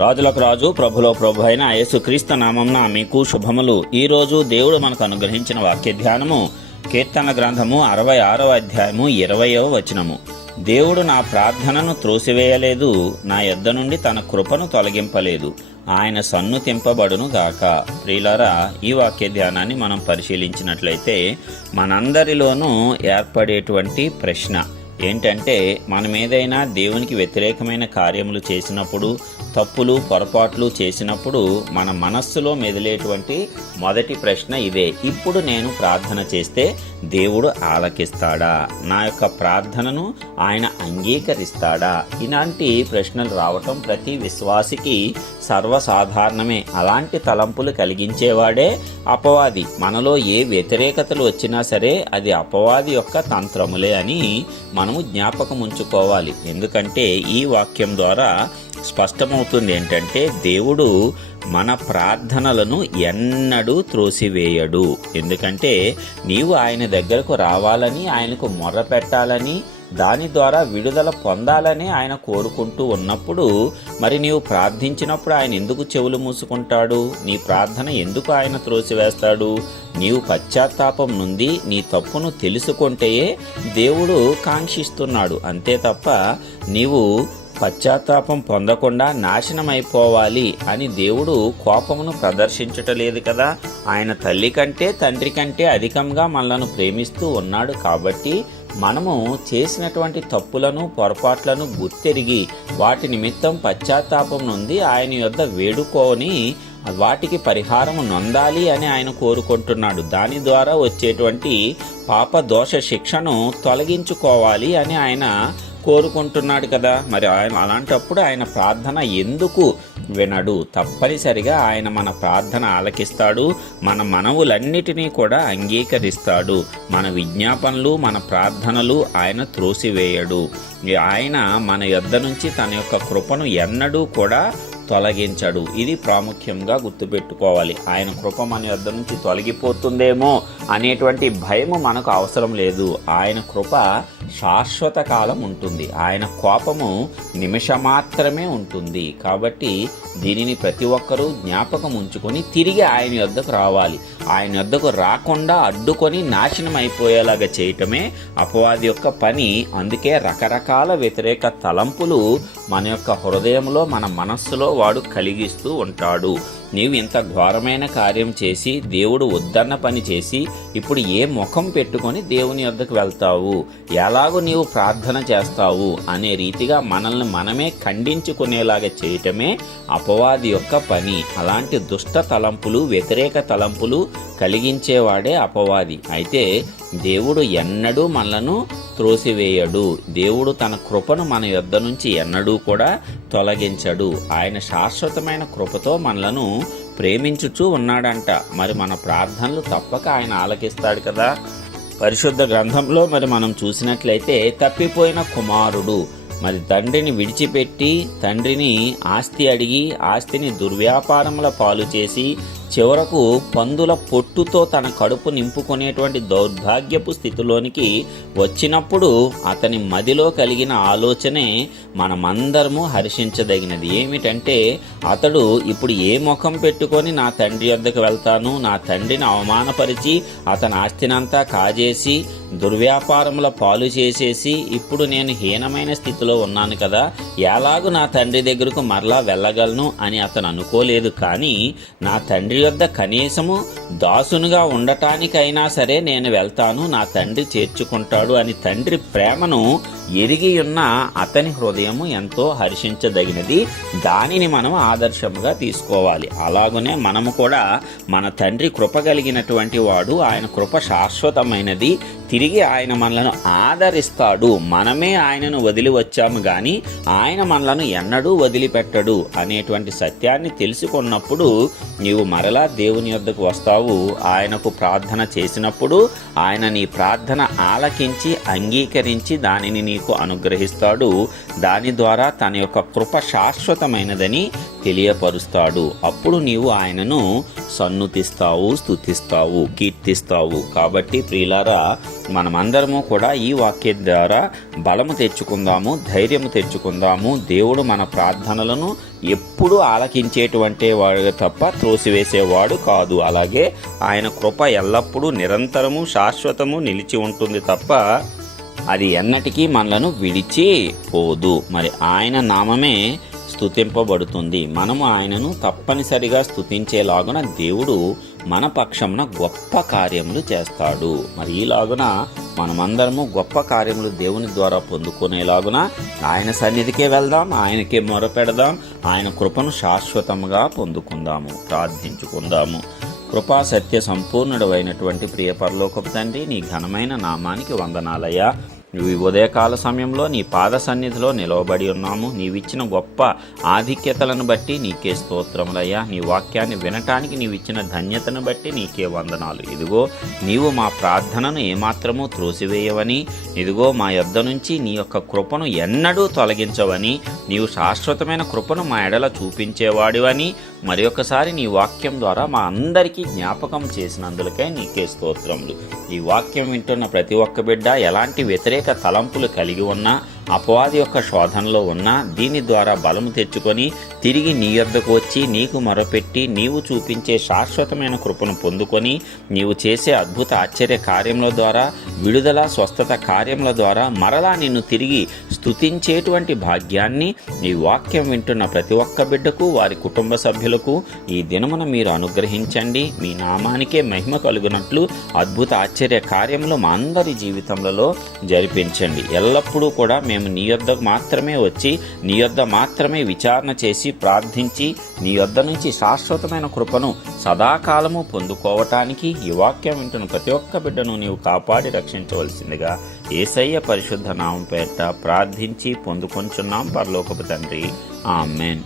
రాజులకు రాజు ప్రభులో ప్రభు అయిన యేసుక్రీస్తు నామంన మీకు శుభములు. ఈ రోజు దేవుడు మనకు అనుగ్రహించిన వాక్య ధ్యానము కీర్తన గ్రంథము అరవై ఆరవ అధ్యాయము ఇరవయవ వచనము. దేవుడు నా ప్రార్థనను త్రోసివేయలేదు నా యొద్ద నుండి తన కృపను తొలగింపలేదు. ఆయన సన్ను తింపబడును గాక. ప్రియులారా ఈ వాక్య ధ్యానాన్ని మనం పరిశీలించినట్లయితే మనందరిలోనూ ఏర్పడేటువంటి ప్రశ్న ఏంటంటే మనం ఏదైనా దేవునికి వ్యతిరేకమైన కార్యములు చేసినప్పుడు తప్పులు పొరపాట్లు చేసినప్పుడు మన మనస్సులో మెదిలేటువంటి మొదటి ప్రశ్న ఇదే. ఇప్పుడు నేను ప్రార్థన చేస్తే దేవుడు ఆలకిస్తాడా? నా యొక్క ప్రార్థనను ఆయన అంగీకరిస్తాడా? ఇలాంటి ప్రశ్నలు రావటం ప్రతి విశ్వాసికి సర్వసాధారణమే. అలాంటి తలంపులు కలిగించేవాడే అపవాది. మనలో ఏ వ్యతిరేకతలు వచ్చినా సరే అది అపవాది యొక్క తంత్రములే అని మన మనము జ్ఞాపకం ఉంచుకోవాలి ఎందుకంటే ఈ వాక్యం ద్వారా స్పష్టమవుతుంది ఏంటంటే దేవుడు మన ప్రార్థనలను ఎన్నడూ త్రోసివేయడు. ఎందుకంటే నీవు ఆయన దగ్గరకు రావాలని ఆయనకు మొర్ర పెట్టాలని దాని ద్వారా విడుదల పొందాలని ఆయన కోరుకుంటూ ఉన్నప్పుడు మరి నీవు ప్రార్థించినప్పుడు ఆయన ఎందుకు చెవులు మూసుకుంటాడు? నీ ప్రార్థన ఎందుకు ఆయన త్రోసివేస్తాడు? నీవు పశ్చాత్తాపం నుండి నీ తప్పును తెలుసుకుంటేయే దేవుడు కాంక్షిస్తున్నాడు. అంతే తప్ప నీవు పశ్చాత్తాపం పొందకుండా నాశనమైపోవాలి అని దేవుడు కోపమును ప్రదర్శించటలేదు కదా? ఆయన తల్లి కంటే తండ్రి కంటే అధికంగా మనలను ప్రేమిస్తూ ఉన్నాడు కాబట్టి మనము చేసినటువంటి తప్పులను పొరపాట్లను గుర్తెరిగి వాటి నిమిత్తం పశ్చాత్తాపం నుండి ఆయన యొద్ద వేడుకొని వాటికి పరిహారం నొందాలి అని ఆయన కోరుకుంటున్నాడు. దాని ద్వారా వచ్చేటువంటి పాప దోష శిక్షను తొలగించుకోవాలి అని ఆయన కోరుకుంటున్నాడు కదా. మరి ఆయన అలాంటప్పుడు ఆయన ప్రార్థన ఎందుకు వినడు? తప్పనిసరిగా ఆయన మన ప్రార్థన ఆలకిస్తాడు. మన మనవులన్నిటినీ కూడా అంగీకరిస్తాడు. మన విజ్ఞాపనలు మన ప్రార్థనలు ఆయన త్రోసివేయడు. ఆయన మన యొద్ద నుంచి తన యొక్క కృపను ఎన్నడూ కూడా తొలగించడు. ఇది ప్రాముఖ్యంగా గుర్తుపెట్టుకోవాలి. ఆయన కృప మన యొద్ద నుంచి తొలగిపోతుందేమో అనేటువంటి భయము మనకు అవసరం లేదు. ఆయన కృప శాశ్వత కాలం ఉంటుంది. ఆయన కోపము నిమిషం మాత్రమే ఉంటుంది. కాబట్టి దీనిని ప్రతి ఒక్కరూ జ్ఞాపకం ఉంచుకొని తిరిగి ఆయన యొద్దకు రావాలి. ఆయన యొద్దకు రాకుండా అడ్డుకొని నాశనం అయిపోయేలాగా చేయటమే అపవాది యొక్క పని. అందుకే రకరకాల వ్యతిరేక తలంపులు మన యొక్క హృదయంలో మన మనస్సులో వాడు కలిగిస్తూ ఉంటాడు. నీవు ఇంత ఘోరమైన కార్యం చేసి దేవుడు వద్దన్న పని చేసి ఇప్పుడు ఏ ముఖం పెట్టుకొని దేవుని యొద్దకు వెళ్తావు? ఎలాగో నీవు ప్రార్థన చేస్తావు? అనే రీతిగా మనల్ని మనమే ఖండించుకునేలాగా చేయటమే అపవాది యొక్క పని. అలాంటి దుష్ట తలంపులు వ్యతిరేక తలంపులు కలిగించేవాడే అపవాది. అయితే దేవుడు ఎన్నడూ మనలను త్రోసివేయడు. దేవుడు తన కృపను మన యొద్ద నుంచి ఎన్నడూ కూడా తొలగించడు. ఆయన శాశ్వతమైన కృపతో మనలను ప్రేమించుచూ ఉన్నాడంట. మరి మన ప్రార్థనలు తప్పక ఆయన ఆలకిస్తాడు కదా? పరిశుద్ధ గ్రంథంలో మరి మనం చూసినట్లయితే తప్పిపోయిన కుమారుడు. మరి తండ్రిని విడిచిపెట్టి తండ్రిని ఆస్తి అడిగి ఆస్తిని దుర్వ్యాపారముల పాలు చేసి చివరకు పందుల పొట్టుతో తన కడుపు నింపుకునేటువంటి దౌర్భాగ్యపు స్థితిలోనికి వచ్చినప్పుడు అతని మదిలో కలిగిన ఆలోచనే మనమందరము హర్షించదగినది. ఏమిటంటే అతడు ఇప్పుడు ఏ ముఖం పెట్టుకొని నా తండ్రి వద్దకు వెళ్తాను నా తండ్రిని అవమానపరిచి అతని ఆస్తినంతా కాజేసి దుర్వ్యాపారముల పాలు చేసేసి ఇప్పుడు నేను హీనమైన స్థితిలో ఉన్నాను కదా ఎలాగూ నా తండ్రి దగ్గరకు మరలా వెళ్ళగలను అని అతను అనుకోలేదు. కానీ నా తండ్రి వద్ద కనీసము దాసునుగా ఉండటానికైనా సరే నేను వెళ్తాను నా తండ్రి చేర్చుకుంటాడు అని తండ్రి ప్రేమను ఎరిగి ఉన్న అతని హృదయము ఎంతో హర్షించదగినది. దానిని మనం ఆదర్శముగా తీసుకోవాలి. అలాగనే మనము కూడా మన తండ్రి కృప కలిగినటువంటి వాడు ఆయన కృప శాశ్వతమైనది. తిరిగి ఆయన మనలను ఆదరిస్తాడు. మనమే ఆయనను వదిలి వచ్చాము కానీ ఆయన మనలను ఎన్నడూ వదిలిపెట్టడు అనేటువంటి సత్యాన్ని తెలుసుకున్నప్పుడు నీవు మరలా దేవుని యొద్దకు వస్తావు. ఆయనకు ప్రార్థన చేసినప్పుడు ఆయన నీ ప్రార్థన ఆలకించి అంగీకరించి దానిని నీకు అనుగ్రహిస్తాడు. దాని ద్వారా తన యొక్క కృప శాశ్వతమైనదని తెలియపరుస్తాడు. అప్పుడు నీవు ఆయనను సన్నుతిస్తావు స్తుతిస్తావు కీర్తిస్తావు. కాబట్టి ప్రియులారా మనమందరము కూడా ఈ వాక్యం ద్వారా బలము తెచ్చుకుందాము ధైర్యము తెచ్చుకుందాము. దేవుడు మన ప్రార్థనలను ఎప్పుడు ఆలకించేటువంటి వాడు తప్ప త్రోసివేసేవాడు కాదు. అలాగే ఆయన కృప ఎల్లప్పుడూ నిరంతరము శాశ్వతము నిలిచి ఉంటుంది తప్ప అది ఎన్నటికీ మనలను విడిచి పోదు మరి ఆయన నామమే స్తుతింపబడుతుంది. మనము ఆయనను తప్పనిసరిగా స్తుతించేలాగున దేవుడు మన పక్షమున గొప్ప కార్యములు చేస్తాడు. మరి ఈలాగున మనమందరము గొప్ప కార్యములు దేవుని ద్వారా పొందుకునేలాగున ఆయన సన్నిధికే వెళ్దాం ఆయనకే మొరపెడదాం ఆయన కృపను శాశ్వతముగా పొందుకుందాము ప్రార్థించుకుందాము. కృపా సత్య సంపూర్ణుడు అయినటువంటి ప్రియ పరలోకపు తండ్రి నీ ఘనమైన నామానికి వందనాలయ్యా. నువ్వు ఈ ఉదయకాల సమయంలో నీ పాద సన్నిధిలో నిలవబడి ఉన్నాము. నీవిచ్చిన గొప్ప ఆధిక్యతలను బట్టి నీకే స్తోత్రములయ్యా. నీ వాక్యాన్ని వినటానికి నీవిచ్చిన ధన్యతను బట్టి నీకే వందనాలు. ఇదిగో నీవు మా ప్రార్థనను ఏమాత్రము త్రోసివేయవని ఇదిగో మా యొద్ద నుంచి నీ యొక్క కృపను ఎన్నడూ తొలగించవని నీవు శాశ్వతమైన కృపను మా ఎడల చూపించేవాడివని మరి ఒకసారి నీ వాక్యం ద్వారా మా అందరికీ జ్ఞాపకం చేసినందులకై నీకే స్తోత్రములు. ఈ వాక్యం వింటున్న ప్రతి ఒక్క బిడ్డ ఎలాంటి వ్యతిరేక తలంపులు కలిగి ఉన్నా అపవాది యొక్క శోధనలో ఉన్నా దీని ద్వారా బలము తెచ్చుకొని తిరిగి నీ యొద్దకు వచ్చి నీకు మొరపెట్టి నీవు చూపించే శాశ్వతమైన కృపను పొందుకొని నీవు చేసే అద్భుత ఆశ్చర్య కార్యముల ద్వారా విడుదల స్వస్థత కార్యముల ద్వారా మరలా నిన్ను తిరిగి స్థుతించేటువంటి భాగ్యాన్ని ఈ వాక్యం వింటున్న ప్రతి ఒక్క బిడ్డకు వారి కుటుంబ సభ్యులకు ఈ దినమున మీరు అనుగ్రహించండి. మీ నామానికే మహిమ కలుగునట్లు అద్భుత ఆశ్చర్య కార్యములు మా అందరి జీవితంలో జరిపించండి. ఎల్లప్పుడూ కూడా మేము నీ యొద్దకు మాత్రమే వచ్చి నీ యొద్ద మాత్రమే విచారణ చేసి ప్రార్థించి నీ యొద్ద నుంచి శాశ్వతమైన కృపను సదాకాలము పొందుకోవటానికి ఈ వాక్యం వింటున్న ప్రతి ఒక్క బిడ్డను నీవు కాపాడి రక్షించవలసిందిగా ఏసయ్య పరిశుద్ధ నామం పేట ప్రార్థించి పొందుకొంచున్నాం పరలోకపు తండ్రి. ఆమెన్.